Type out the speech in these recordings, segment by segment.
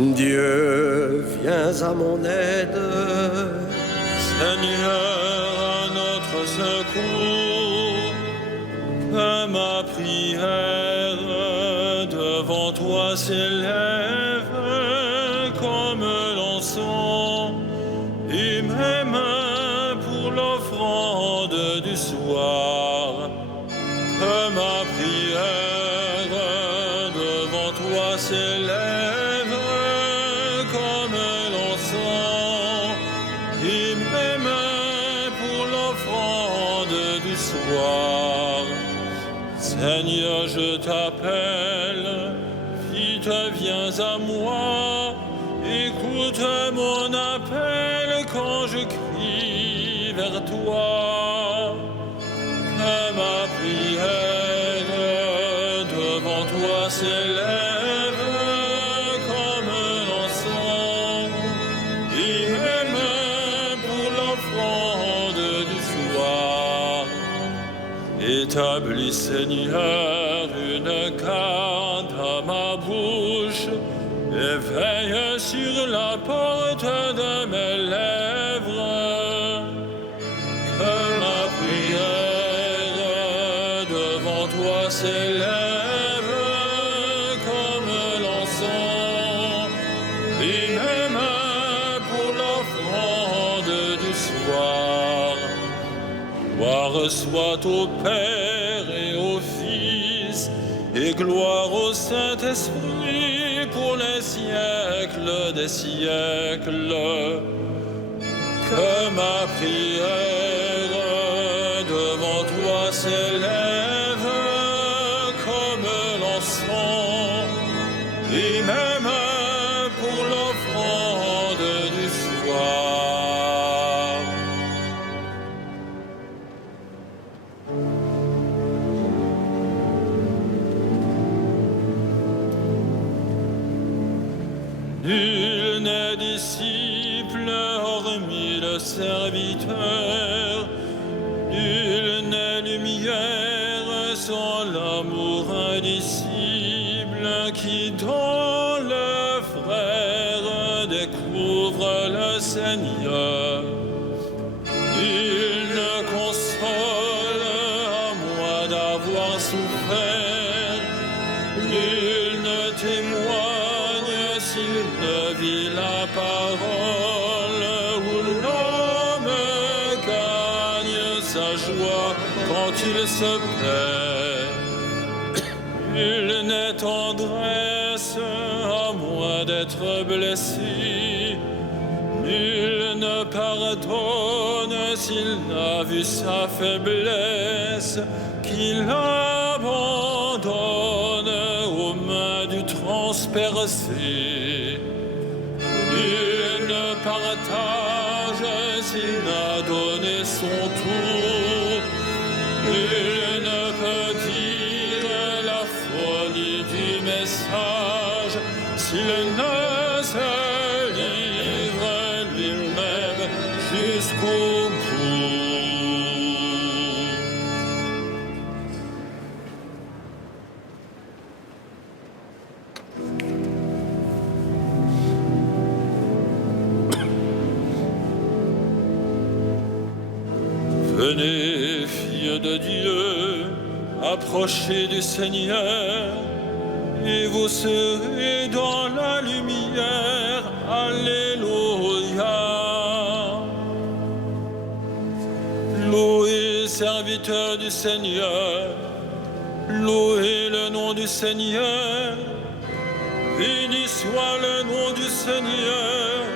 Dieu, viens à mon aide. Seigneur, à notre secours, que ma prière devant toi s'élève comme l'encens, et mes mains pour l'offrande du soir. Que ma prière devant toi s'élève comme l'encens, et mes mains pour l'offrande du soir. Seigneur, je t'appelle, vite viens à moi, écoute mon appel quand je crie vers toi. Que ma prière devant toi s'élève comme l'encens, et mes mains pour l'offrande du soir. Établis, Seigneur, une garde à ma bouche, et veille sur la porte de mes lèvres. Que ma prière devant toi s'élève comme l'encens, et mes mains pour l'offrande du soir. Gloire soit au Père et au Fils, et gloire au Saint-Esprit pour les siècles des siècles. Que ma prière devant toi s'élève comme l'encens, et mes mains pour l'offrande du soir. Nul n'est disciple hormis le serviteur, nul n'est lumière sans l'amour indicible qui dans le frère découvre le Seigneur. Nul ne console à moins d'avoir souffert, nul ne témoigne s'il ne vit la parole, où l'homme gagne sa joie quand il se perd. Nul n'est tendresse à moins d'être blessé, nul ne pardonne s'il n'a vu sa faiblesse, qu'il abandonne aux mains du transpercé. Nul ne partage s'il n'a donné son tour, nul ne peut dire la folie du message s'il ne se livre lui-même jusqu'au bout. Venez, filles de Dieu, approchez du Seigneur, et vous serez dans la lumière. Alléluia. Louez, serviteurs du Seigneur, louez le nom du Seigneur. Béni soit le nom du Seigneur,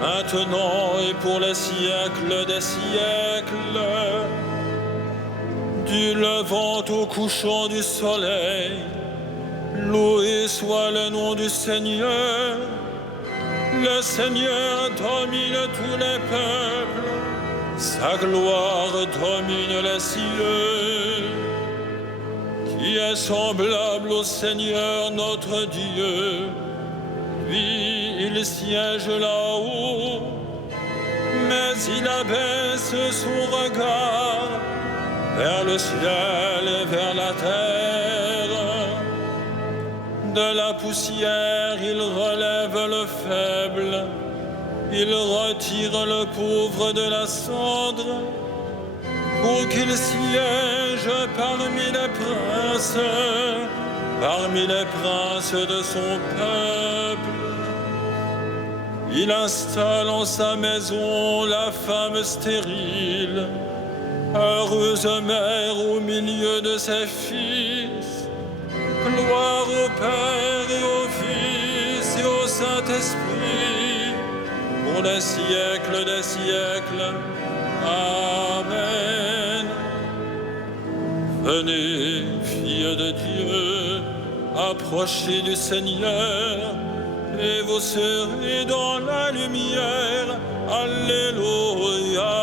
maintenant et pour les siècles des siècles. Du levant au couchant du soleil, loué soit le nom du Seigneur. Le Seigneur domine tous les peuples, sa gloire domine les cieux. Qui est semblable au Seigneur notre Dieu? Lui, il siège là-haut, mais il abaisse son regard vers le ciel et vers la terre. de la poussière, il relève le faible. Il retire le pauvre de la cendre pour qu'il siège parmi les princes de son peuple. Il installe en sa maison la femme stérile, heureuse mère au milieu de ses fils. Gloire au Père et au Fils et au Saint-Esprit, pour les siècles des siècles. Amen. Venez, filles de Dieu, approchez du Seigneur, et vous serez dans la lumière. Alléluia.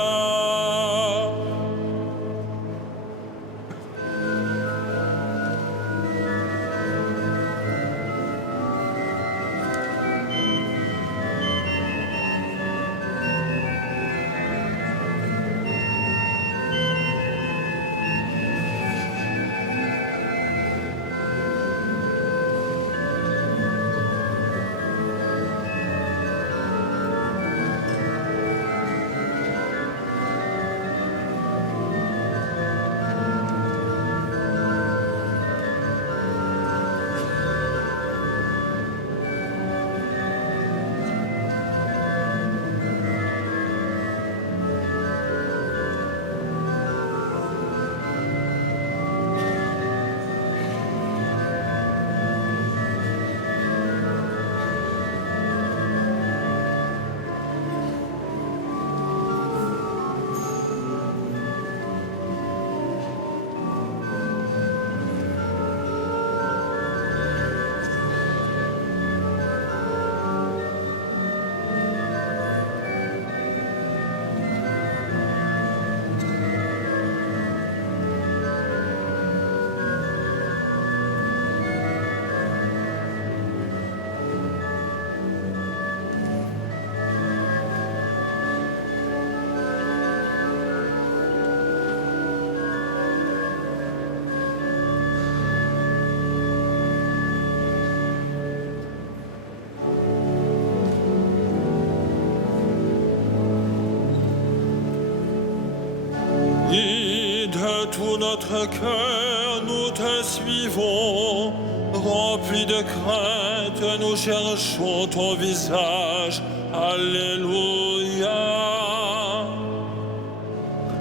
De tout notre cœur, nous te suivons. Remplis de crainte, nous cherchons ton visage. Alléluia.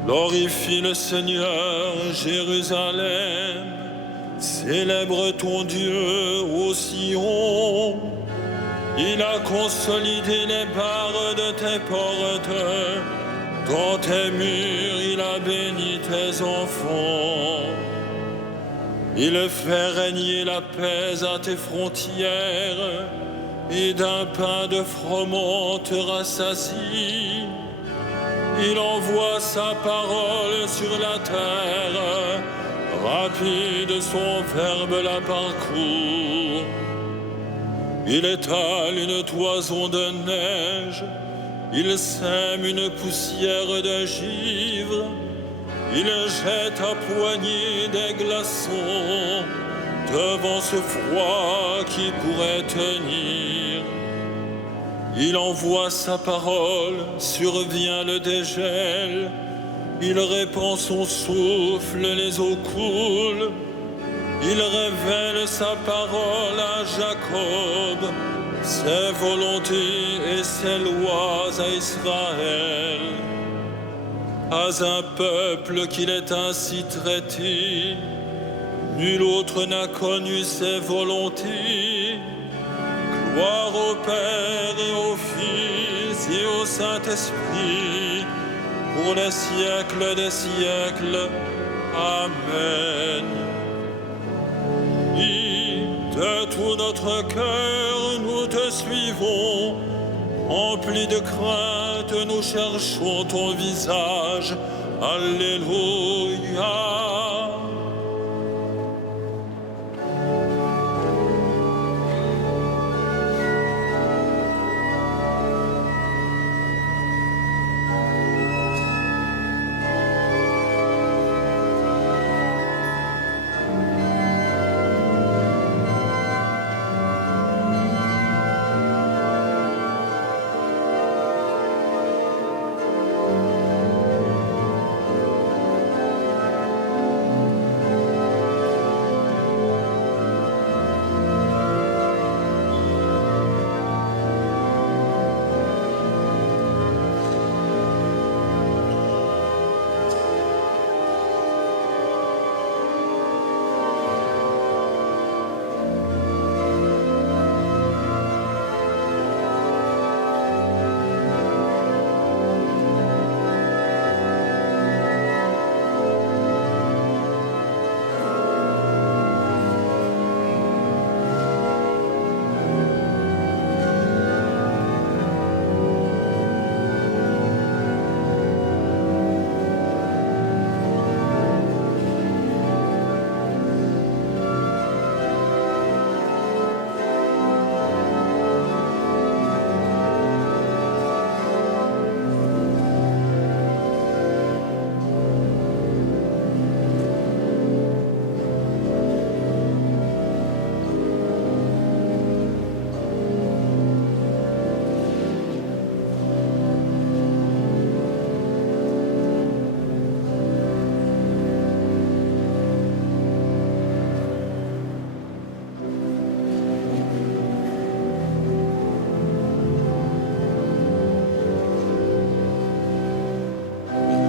Glorifie le Seigneur, Jérusalem. Célèbre ton Dieu au Sion. Il a consolidé les barres de tes portes. Dans tes murs, il a béni tes enfants. Il fait régner la paix à tes frontières, et d'un pain de froment te rassasie. Il envoie sa parole sur la terre, rapide son verbe la parcourt. Il étale une toison de neige, il sème une poussière de givre, il jette à poignée des glaçons devant ce froid qui pourrait tenir. Il envoie sa parole, survient le dégel, il répand son souffle, les eaux coulent. Il révèle sa parole à Jacob, ses volontés et ses lois à Israël. À un peuple qu'il est ainsi traité, nul autre n'a connu ses volontés. Gloire au Père et au Fils et au Saint-Esprit, pour les siècles des siècles. Amen. De tout notre cœur, nous te suivons. Remplis de crainte, nous cherchons ton visage. Alléluia.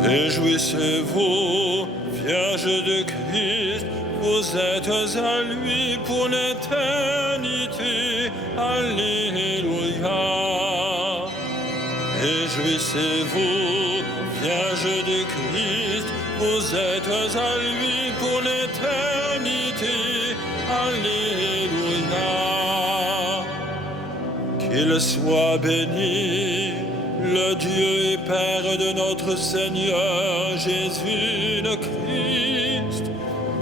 Réjouissez-vous, Vierge de Christ, vous êtes à lui pour l'éternité. Alléluia. Réjouissez-vous, Vierge de Christ, vous êtes à lui pour l'éternité. Alléluia. Qu'il soit béni, le Dieu et Père de notre Seigneur Jésus le Christ.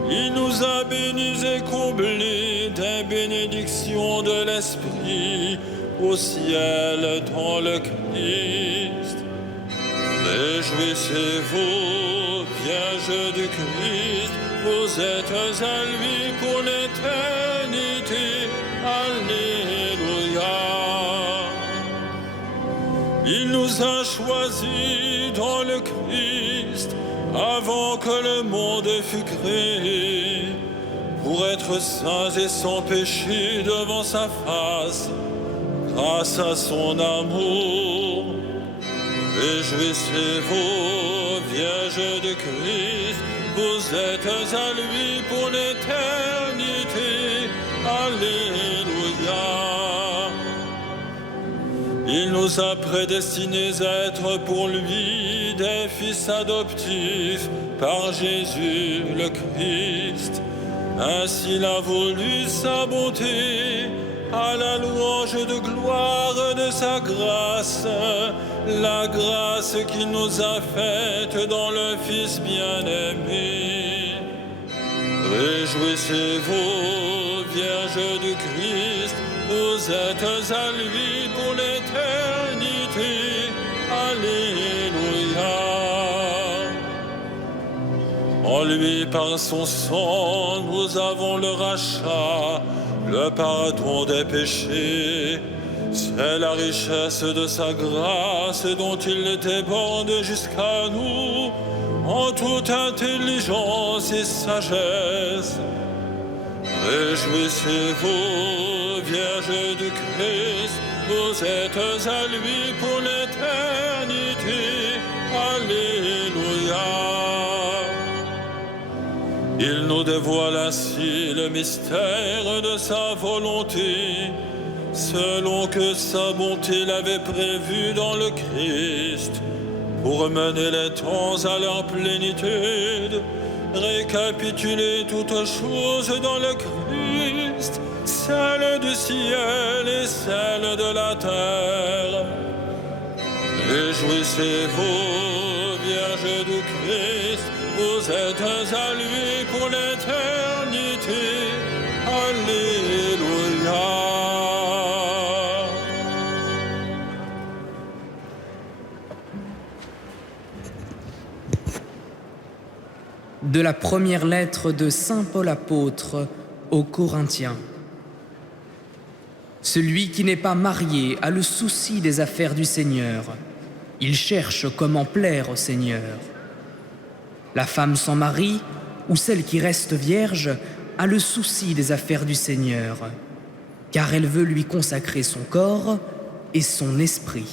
Il nous a bénis et comblés des bénédictions de l'Esprit au ciel dans le Christ. Réjouissez-vous, Vierge du Christ, vous êtes à lui pour l'éternité. Alléluia. Il nous a choisis dans le Christ avant que le monde fût créé, pour être saints et sans péché devant sa face, grâce à son amour. Réjouissez-vous, Vierge de Christ, vous êtes à lui pour l'éternité. Alléluia. Il nous a prédestinés à être pour lui des fils adoptifs par Jésus le Christ. Ainsi il a voulu sa bonté, à la louange de gloire de sa grâce, la grâce qu'il nous a faite dans le Fils bien-aimé. Réjouissez-vous, Vierge du Christ, vous êtes à lui pour l'éternité. Alléluia. En lui, par son sang, nous avons le rachat, le pardon des péchés. C'est la richesse de sa grâce dont il déborde jusqu'à nous, en toute intelligence et sagesse. Réjouissez-vous, Vierge du Christ, vous êtes à lui pour l'éternité. Alléluia. Il nous dévoile ainsi le mystère de sa volonté, selon que sa bonté l'avait prévu dans le Christ, pour mener les temps à leur plénitude, récapituler toutes choses dans le Christ, celle du ciel et celle de la terre. Réjouissez-vous, Vierge du Christ, vous êtes à lui pour l'éternité. Alléluia. De la première lettre de Saint Paul apôtre aux Corinthiens. Celui qui n'est pas marié a le souci des affaires du Seigneur. Il cherche comment plaire au Seigneur. La femme sans mari, ou celle qui reste vierge, a le souci des affaires du Seigneur, car elle veut lui consacrer son corps et son esprit.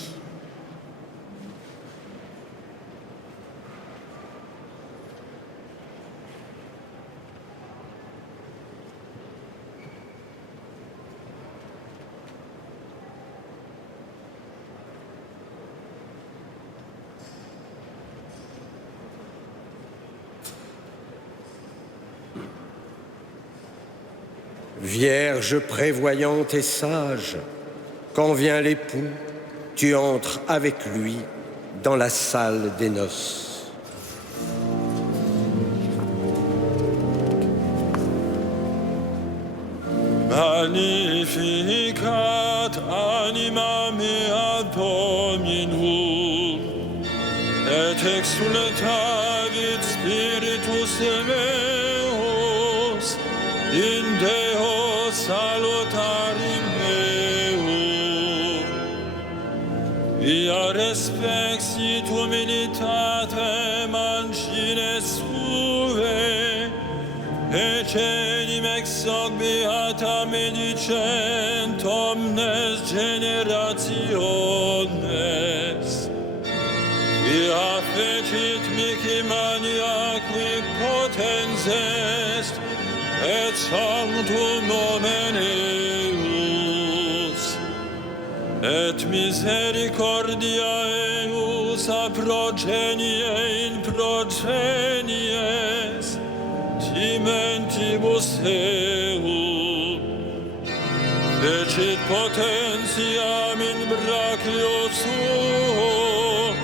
Vierge prévoyante et sage, quand vient l'époux, tu entres avec lui dans la salle des noces. Magnificat anima mea Dominum, et exultavit spiritus meus in Deo salutarim meum. Via respexit humilitatem angine suve, ecenim ex hoc beata medicent omnes generationes. Via fecit qui mania qui potens est, et sanctum nomen eius, et misericordia eius a progenie in progenies, timentibus eum, fecit potentiam in brachio suo,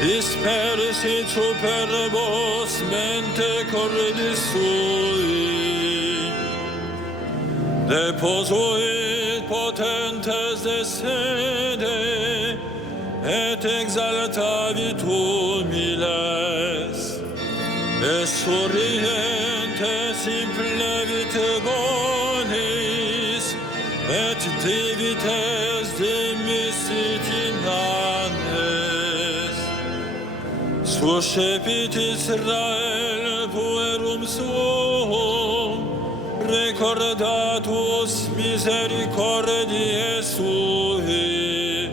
dispersit superbos mente cordis sui, deposuit potentes de sede, et exaltavit humiles, et sorientes implevit bonis, et divites dimissit inanes. Suscepit Israel puerum suum, recordatus misericordiae sui,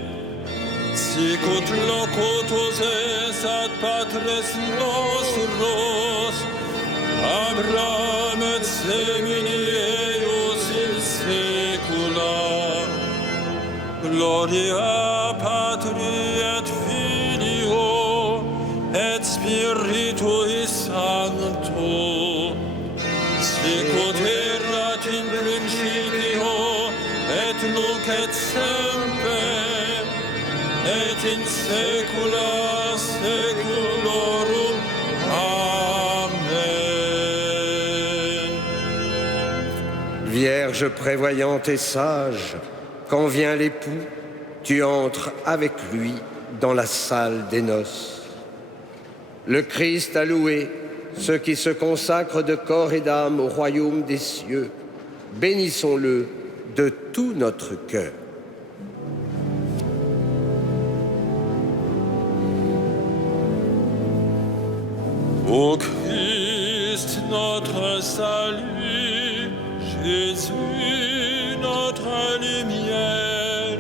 sicut locutus es ad patres nostros, Abraham et semini eius in saecula. Gloria Patri et Filio et Spiritui Sancto, sicut erat in principio et nunc et semper, et in saecula saeculorum. Amen. Vierge prévoyante et sage, quand vient l'époux, tu entres avec lui dans la salle des noces. Le Christ a loué ceux qui se consacrent de corps et d'âme au royaume des cieux. Bénissons-le de tout notre cœur. Ô Christ, notre salut, Jésus, notre lumière.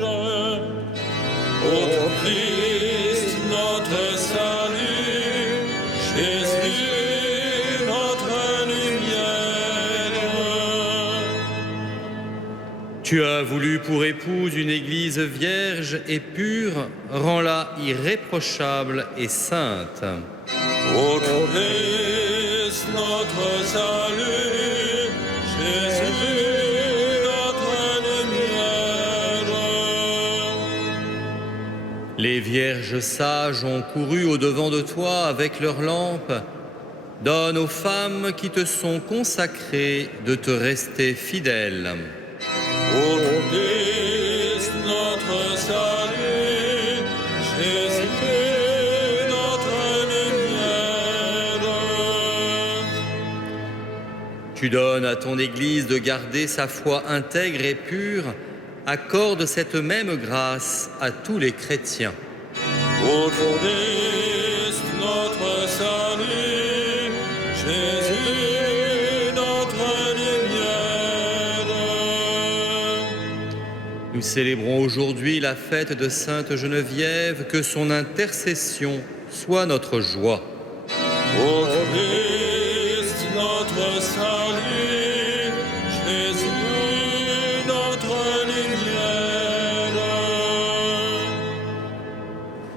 Ô Christ, notre salut, Jésus, notre lumière. Tu as voulu pour épouse une église vierge et pure, rends-la irréprochable et sainte. Ô Christ, notre salut, Jésus, notre lumière. Les vierges sages ont couru au-devant de toi avec leurs lampes. Donne aux femmes qui te sont consacrées de te rester fidèles. Ô Christ, notre salut, Jésus, tu donnes à ton Église de garder sa foi intègre et pure. Accorde cette même grâce à tous les chrétiens. Ô Christ, notre salut, Jésus, notre lumière. Nous célébrons aujourd'hui la fête de Sainte Geneviève, que son intercession soit notre joie. Ô Christ, notre salut, Jésus, notre lumière.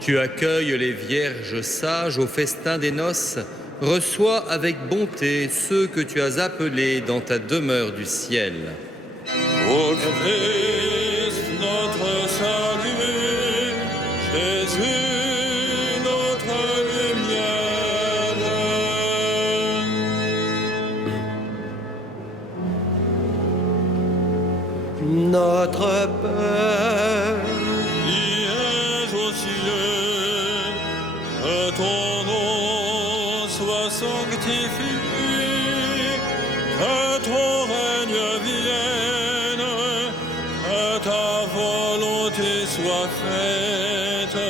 Tu accueilles les vierges sages au festin des noces. Reçois avec bonté ceux que tu as appelés dans ta demeure du ciel. Ô Christ, notre salut, Jésus, notre lumière. Notre Père, Qui es aux cieux, que ton nom soit sanctifié, que ton règne vienne, que ta volonté soit faite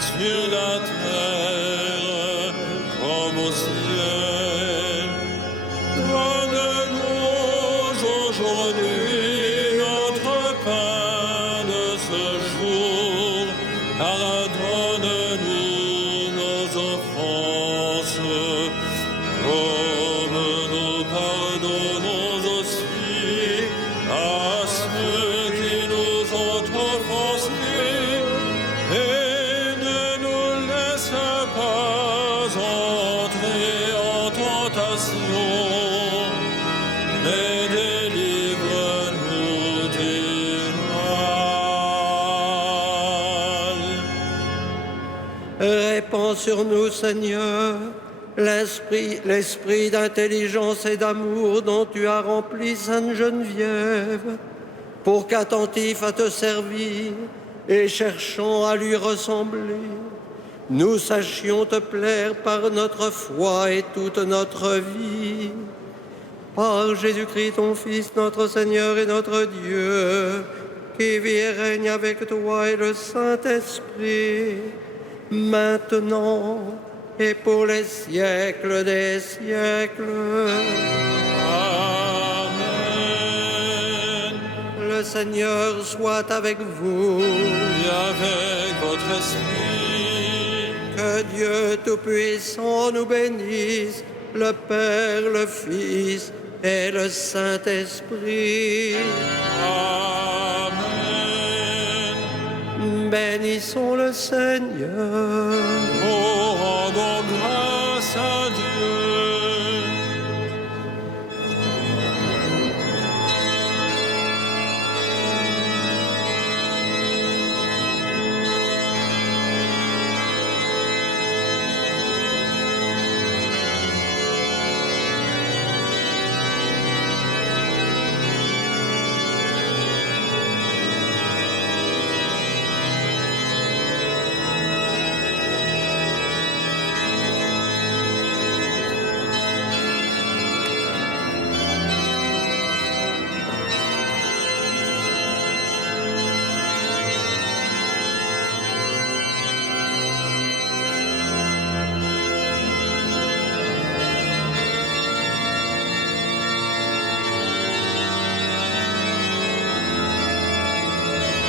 sur la terre comme au ciel. Donne-nous aujourd'hui notre pain de ce jour. Pardonne-nous nos offenses, Répands sur nous, Seigneur, l'esprit d'intelligence et d'amour dont tu as rempli Sainte Geneviève, pour qu'attentifs à te servir et cherchant à lui ressembler, nous sachions te plaire par notre foi et toute notre vie. Par Jésus-Christ, ton Fils, notre Seigneur et notre Dieu, qui vit et règne avec toi et le Saint-Esprit, maintenant et pour les siècles des siècles. Amen. Le Seigneur soit avec vous. Et avec votre esprit. Que Dieu Tout-Puissant nous bénisse, le Père, le Fils et le Saint-Esprit. Amen. Bénissons le Seigneur. Oh, rendons grâce à Dieu.